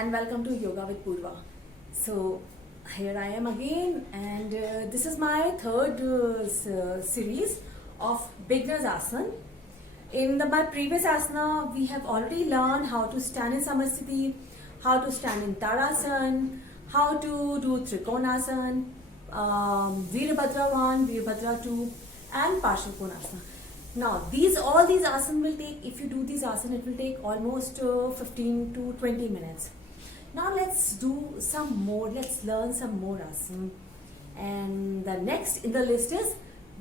and welcome to Yoga with Purva. So here I am again, and this is my third series of beginners asana. In my previous asana, we have already learned how to stand in Samasthiti, how to stand in Tadasana, how to do Trikonasana, Virabhadra 1, Virabhadra 2, and Parsvakonasana. Now, all these asanas will take, if you do these asanas, it will take almost 15 to 20 minutes. Now let's do some more, let's learn some more asana. And the next in the list is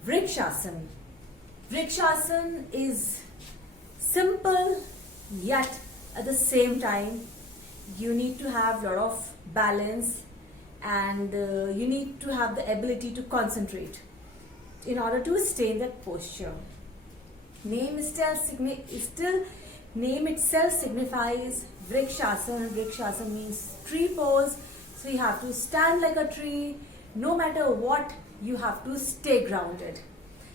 Vrikshasana. Vrikshasana is simple, yet at the same time you need to have a lot of balance, and you need to have the ability to concentrate in order to stay in that posture. Name itself signifies Vrikshasana. Vrikshasana means tree pose. So you have to stand like a tree. No matter what, you have to stay grounded.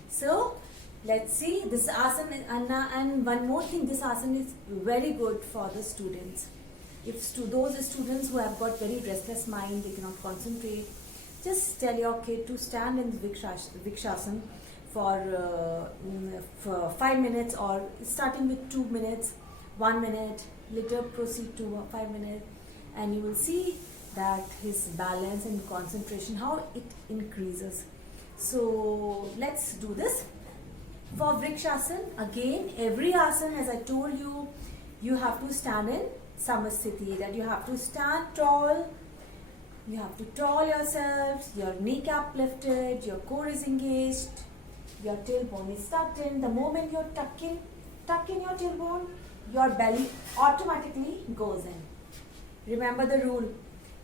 So let's see this asana, and one more thing, this asana is very good for the students. If those students who have got very restless mind, they cannot concentrate, just tell your kid to stand in Vrikshasana for 5 minutes, or starting with 2 minutes, 1 minute, later proceed to 5 minutes, and you will see that his balance and concentration, how it increases. So let's do this. For Vrikshasana, again, every asana, as I told you, you have to stand in Samasthiti, that you have to stand tall, you have to tall yourselves, your kneecap lifted, your core is engaged, your tailbone is tucked in. The moment you tuck in your tailbone, your belly automatically goes in. Remember the rule.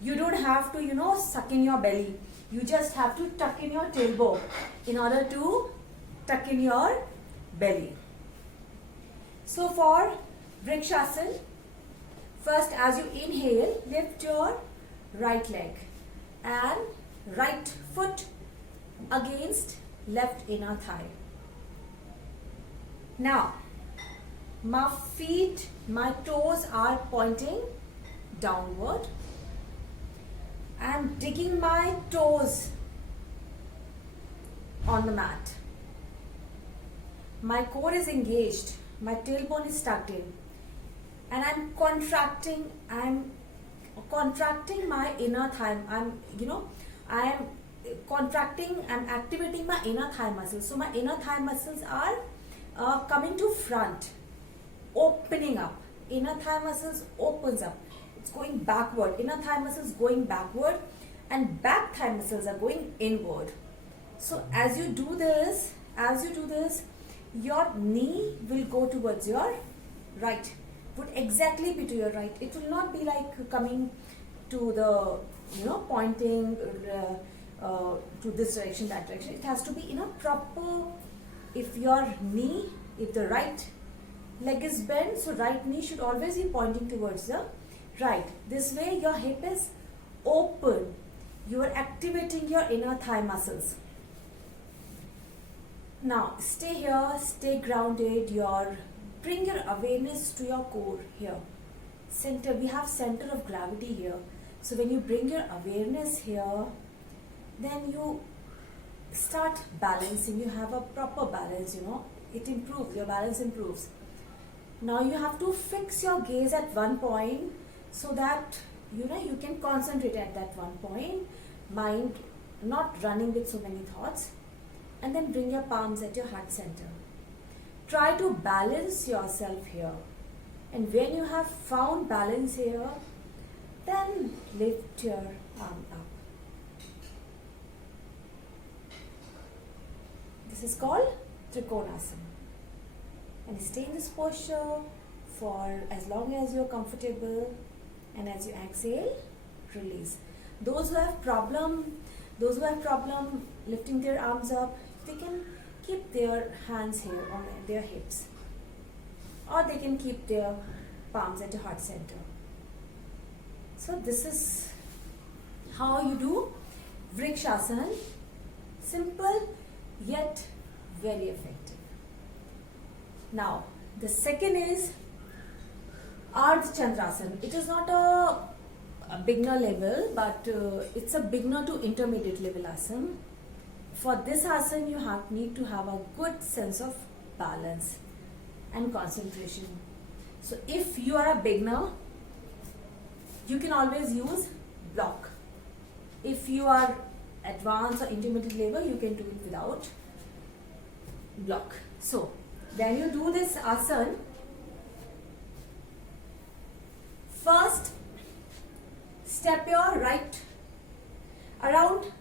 You don't have to, suck in your belly. You just have to tuck in your tailbone in order to tuck in your belly. So for Vrikshasana, first as you inhale, lift your right leg and right foot against left inner thigh. Now, my toes are pointing downward. I am digging my toes on the mat. My core is engaged, my tailbone is tucked in, and I'm contracting my inner thigh. I'm activating my inner thigh muscles. So my inner thigh muscles are coming to front, opening up. Inner thigh muscles opens up. It's going backward. Inner thigh muscles going backward, and back thigh muscles are going inward. So as you do this, your knee will go towards your right. Would exactly be to your right. It will not be like coming to the, pointing to this direction, that direction. It has to be proper. If the right leg is bent, so right knee should always be pointing towards the right. This way your hip is open. You are activating your inner thigh muscles. Now stay here, stay grounded. Bring your awareness to your core here. Center, we have center of gravity here. So when you bring your awareness here, then you start balancing. You have a proper balance, it improves, your balance improves. Now you have to fix your gaze at one point so that you can concentrate at that one point, mind not running with so many thoughts, and then bring your palms at your heart center. Try to balance yourself here, and when you have found balance here, then lift your arm up. This is called Trikonasana, and stay in this posture for as long as you're comfortable, and as you exhale, release. Those who have problem lifting their arms up, they can keep their hands here on their hips, or they can keep their palms at the heart center. So this is how you do Vrikshasana. Simple yet very effective. Now the second is Ardha Chandrasana. It is not a a beginner level, but it's a beginner to intermediate level asana. For this asana, you need to have a good sense of balance and concentration. So if you are a beginner, you can always use block. If you are advanced or intermediate level, you can do it without block. So when you do this asana, first step your right around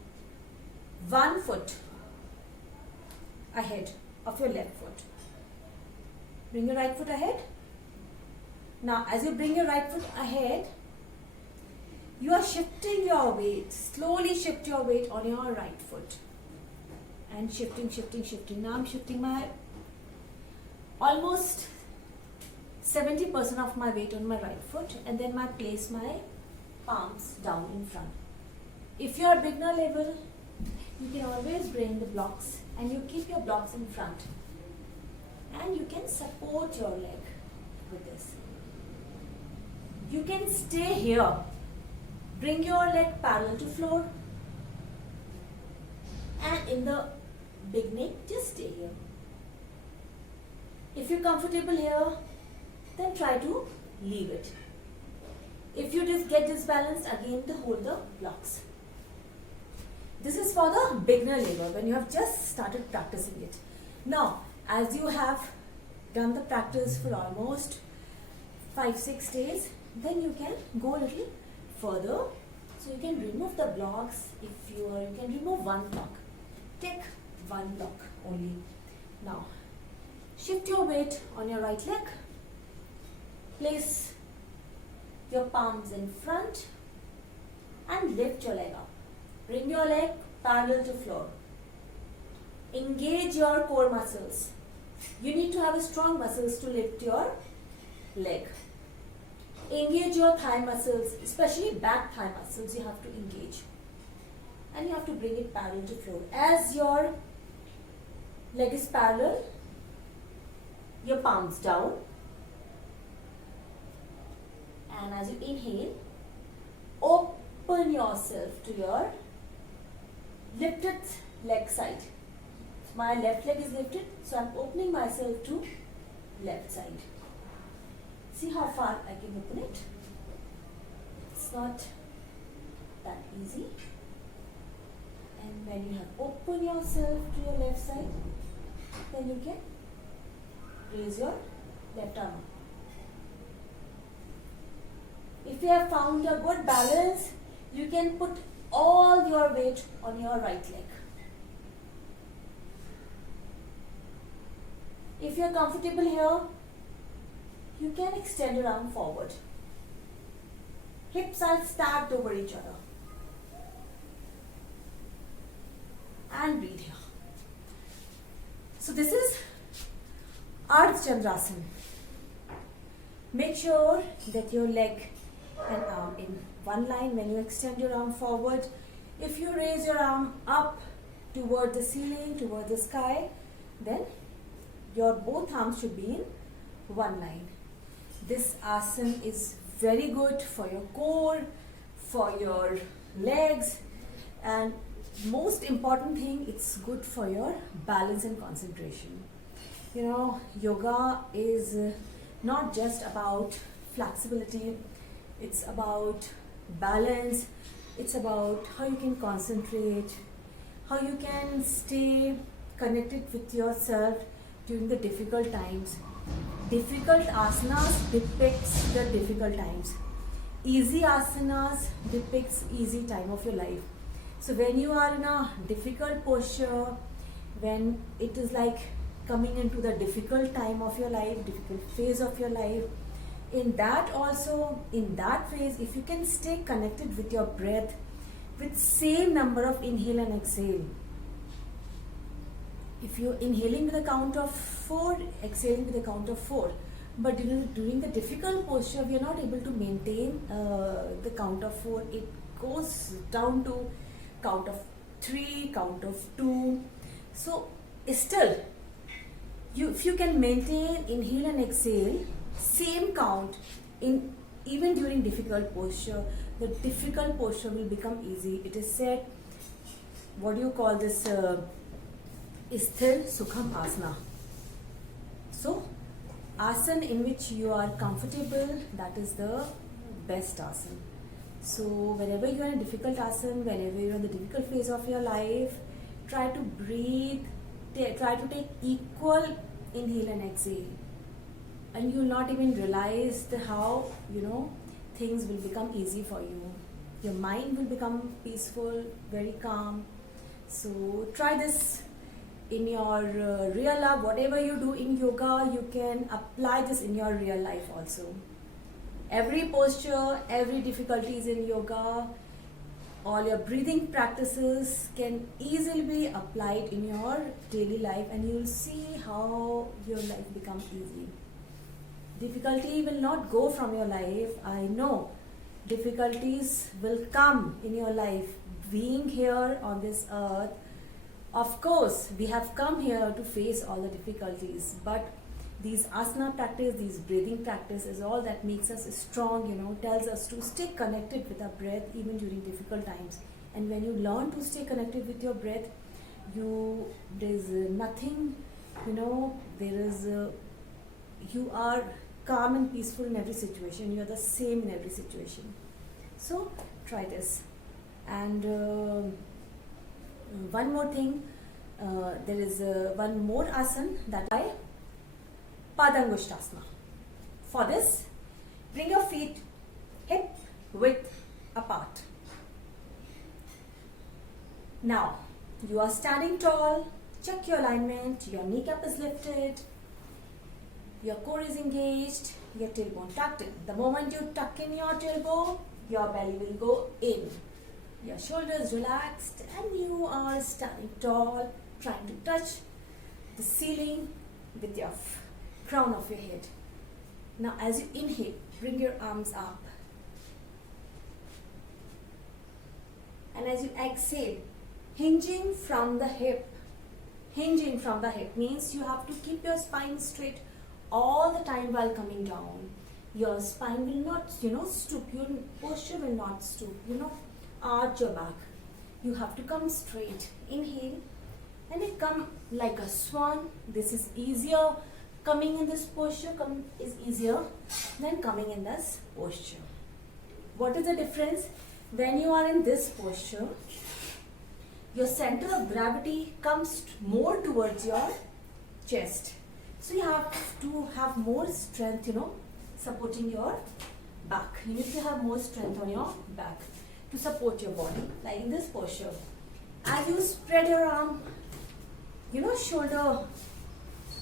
1 foot ahead of your left foot. Bring your right foot ahead. Now as you bring your right foot ahead, you are shifting your weight. Slowly shift your weight on your right foot. And shifting. Now I'm shifting my almost 70% of my weight on my right foot, and then I place my palms down in front. If you are beginner level, you can always bring the blocks and you keep your blocks in front. And you can support your leg with this. You can stay here. Bring your leg parallel to floor. And in the beginning, just stay here. If you're comfortable here, then try to leave it. If you just get disbalanced, again hold the blocks. This is for the beginner level when you have just started practicing it. Now, as you have done the practice for almost 5-6 days, then you can go a little further. So you can remove the blocks. If you can remove one block. Take one block only. Now, shift your weight on your right leg. Place your palms in front and lift your leg up. Bring your leg parallel to floor. Engage your core muscles. You need to have a strong muscles to lift your leg. Engage your thigh muscles, especially back thigh muscles you have to engage. And you have to bring it parallel to floor. As your leg is parallel, your palms down. And as you inhale, open yourself to your lifted leg side. My left leg is lifted, so I'm opening myself to left side. See how far I can open it. It's not that easy. And when you have opened yourself to your left side, then you can raise your left arm up. If you have found a good balance, you can put all your weight on your right leg. If you are comfortable here, you can extend your arm forward. Hips are stacked over each other. And breathe here. So this is Ardha Chandrasana. Make sure that your leg and arm in one line when you extend your arm forward. If you raise your arm up toward the ceiling, toward the sky, then your both arms should be in one line. This asana is very good for your core, for your legs, and most important thing, it's good for your balance and concentration. You know, yoga is not just about flexibility, it's about balance, it's about how you can concentrate, how you can stay connected with yourself during the difficult times. Difficult asanas depicts the difficult times. Easy asanas depicts easy time of your life. So when you are in a difficult posture, when it is like coming into the difficult time of your life, difficult phase of your life, in that phase, if you can stay connected with your breath, with same number of inhale and exhale. If you're inhaling with a count of 4, exhaling with a count of 4, but during the difficult posture, we are not able to maintain the count of 4. It goes down to count of 3, count of 2. So still, if you can maintain inhale and exhale, same count in even during difficult posture, the difficult posture will become easy. It is said, what do you call this? Sthir Sukham Asana. So, asana in which you are comfortable, that is the best asana. So, whenever you are in a difficult asana, whenever you are in the difficult phase of your life, try to breathe, try to take equal inhale and exhale. And you will not even realize how, things will become easy for you. Your mind will become peaceful, very calm. So, try this in your real life. Whatever you do in yoga, you can apply this in your real life also. Every posture, every difficulties in yoga, all your breathing practices can easily be applied in your daily life, and you will see how your life becomes easy. Difficulty will not go from your life. I know difficulties will come in your life. Being here on this earth, of course, we have come here to face all the difficulties, but these asana practice, these breathing practice is all that makes us strong, tells us to stay connected with our breath even during difficult times. And when you learn to stay connected with your breath, there's nothing, you are calm and peaceful in every situation. You are the same in every situation. So, try this. And one more thing, there is one more asana that I Padangusthasana. For this, bring your feet hip width apart. Now, you are standing tall. Check your alignment. Your kneecap is lifted. Your core is engaged. Your tailbone tucked in. The moment you tuck in your tailbone, your belly will go in. Your shoulders relaxed, and you are standing tall, trying to touch the ceiling with your crown of your head. Now, as you inhale, bring your arms up. And as you exhale, hinging from the hip. Hinging from the hip means you have to keep your spine straight all the time while coming down. Your spine will not, stoop. Your posture will not stoop. Arch your back. You have to come straight. Inhale, and it come like a swan. This is easier. Coming in this posture is easier than coming in this posture. What is the difference? When you are in this posture, your center of gravity comes more towards your chest. So you have to have more strength, supporting your back. You need to have more strength on your back to support your body, like in this posture. As you spread your arm, shoulder,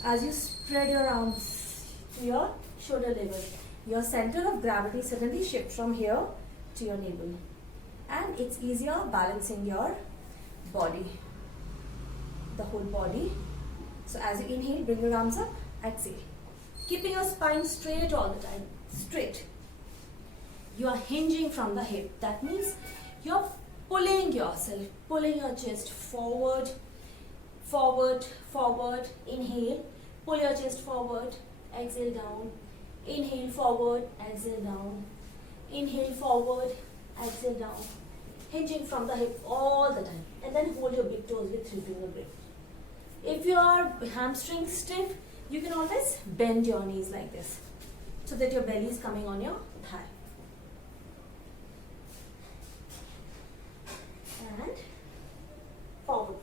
as you spread your arms to your shoulder level, your center of gravity suddenly shifts from here to your navel. And it's easier balancing your body, the whole body. So as you inhale, bring your arms up, exhale. Keeping your spine straight all the time, straight. You are hinging from the hip. That means you're pulling yourself, pulling your chest forward, forward, forward. Inhale, pull your chest forward, exhale down. Inhale forward, exhale down. Inhale forward, exhale down. Hinging from the hip all the time. And then hold your big toes with 3-finger grip. If your hamstring stiff, you can always bend your knees like this, so that your belly is coming on your thigh. And forward.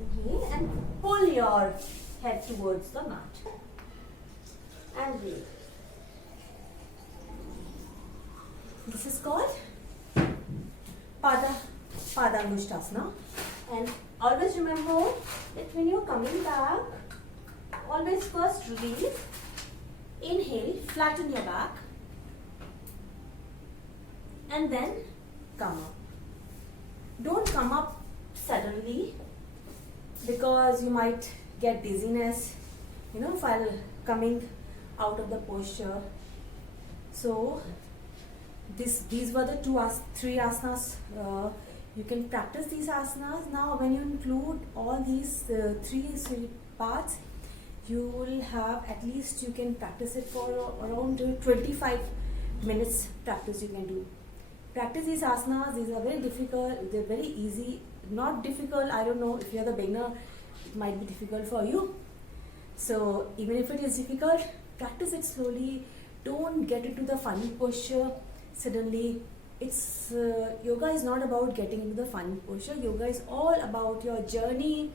Inhale and pull your head towards the mat. And breathe. This is called Padangusthasana. And always remember that when you're coming back, always first release. Inhale, flatten your back. And then come up. Don't come up suddenly, because you might get dizziness, while coming out of the posture. So these were the three asanas. You can practice these asanas. Now when you include all these three parts, you will have, at least you can practice it for around 25 minutes practice you can do. Practice these asanas. These are very difficult. They're very easy. Not difficult. I don't know if you're the beginner, it might be difficult for you. So even if it is difficult, practice it slowly. Don't get into the funny posture suddenly. It's yoga is not about getting into the funny posture. Yoga is all about your journey.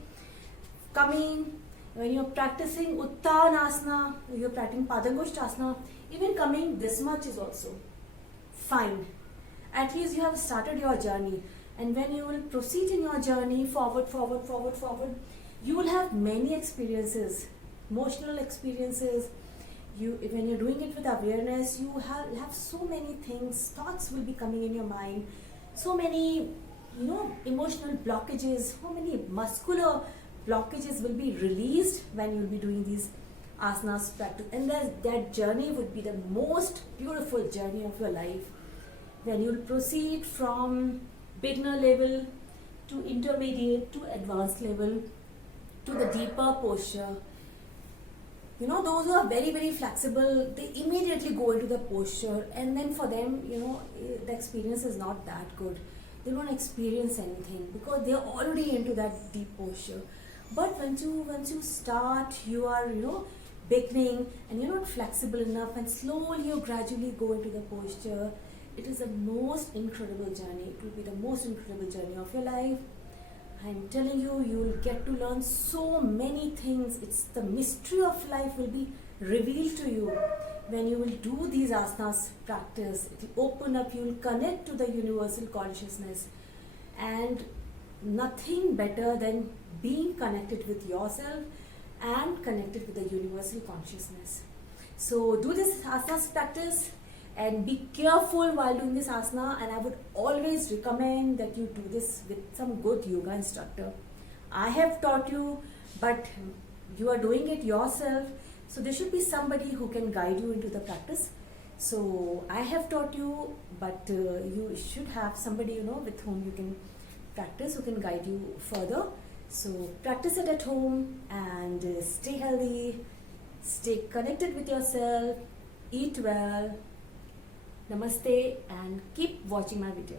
Coming when you're practicing Uttanasana, you're practicing Padangusthasana. Even coming this much is also fine. At least you have started your journey, and when you will proceed in your journey forward, you will have many experiences, emotional experiences. When you're doing it with awareness, you have so many things, thoughts will be coming in your mind, so many emotional blockages, so many muscular blockages will be released when you'll be doing these asanas practice, and that journey would be the most beautiful journey of your life. Then you'll proceed from beginner level to intermediate to advanced level to the deeper posture. Those who are very, very flexible, they immediately go into the posture, and then for them, the experience is not that good. They don't experience anything because they're already into that deep posture. But once you start, you are, beginning, and you're not flexible enough, and slowly you gradually go into the posture. It is the most incredible journey. It will be the most incredible journey of your life. I'm telling you, you will get to learn so many things. It's the mystery of life will be revealed to you when you will do these asanas practice. It will open up, you will connect to the universal consciousness, and nothing better than being connected with yourself and connected with the universal consciousness. So do this asanas practice and be careful while doing this asana, and I would always recommend that you do this with some good yoga instructor. I have taught you, but you are doing it yourself, so there should be somebody who can guide you into the practice. So I have taught you, but you should have somebody with whom you can practice, who can guide you further. So practice it at home, and stay healthy, stay connected with yourself, eat well. Namaste, and keep watching my video.